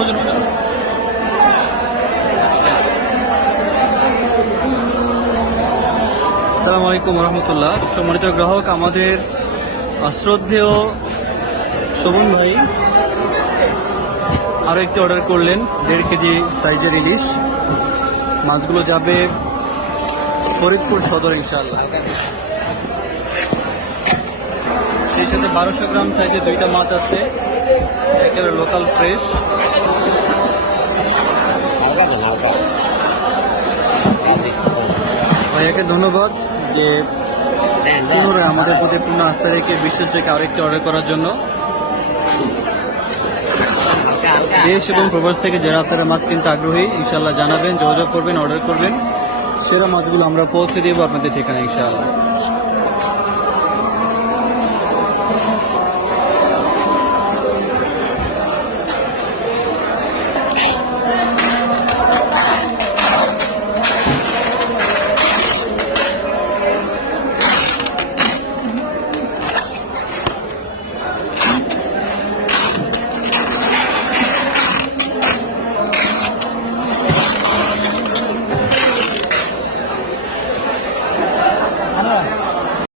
ওজন আসসালামু আলাইকুম রহমতুল্লাহ। সম্মানিত গ্রাহক, আমাদের শ্রদ্ধেয় শোভন ভাই আরও একটি অর্ডার করলেন, দেড় কেজি সাইজের ইলিশ। মাছগুলো যাবে ফরিদপুর সদর ইনশাল্লাহ সেই সাথে বারোশো গ্রাম সাইজে দুইটা মাছ আছে, একেবারে লোকাল ফ্রেশ ভাইয়াকে ধন্যবাদ যে পুনরায় আমাদের প্রতি পূর্ণ আস্থা রেখে বিশ্বাস রেখে আরেকটি অর্ডার করার জন্য। দেশ এবং প্রবাস থেকে যারা আপনারা মাছ কিনতে আগ্রহী ইনশাল্লাহ জানাবেন, যোগাযোগ করবেন অর্ডার করবেন। সেরা মাছগুলো আমরা পৌঁছে দেবো আপনাদের ঠিকানা ইনশাআল্লাহ।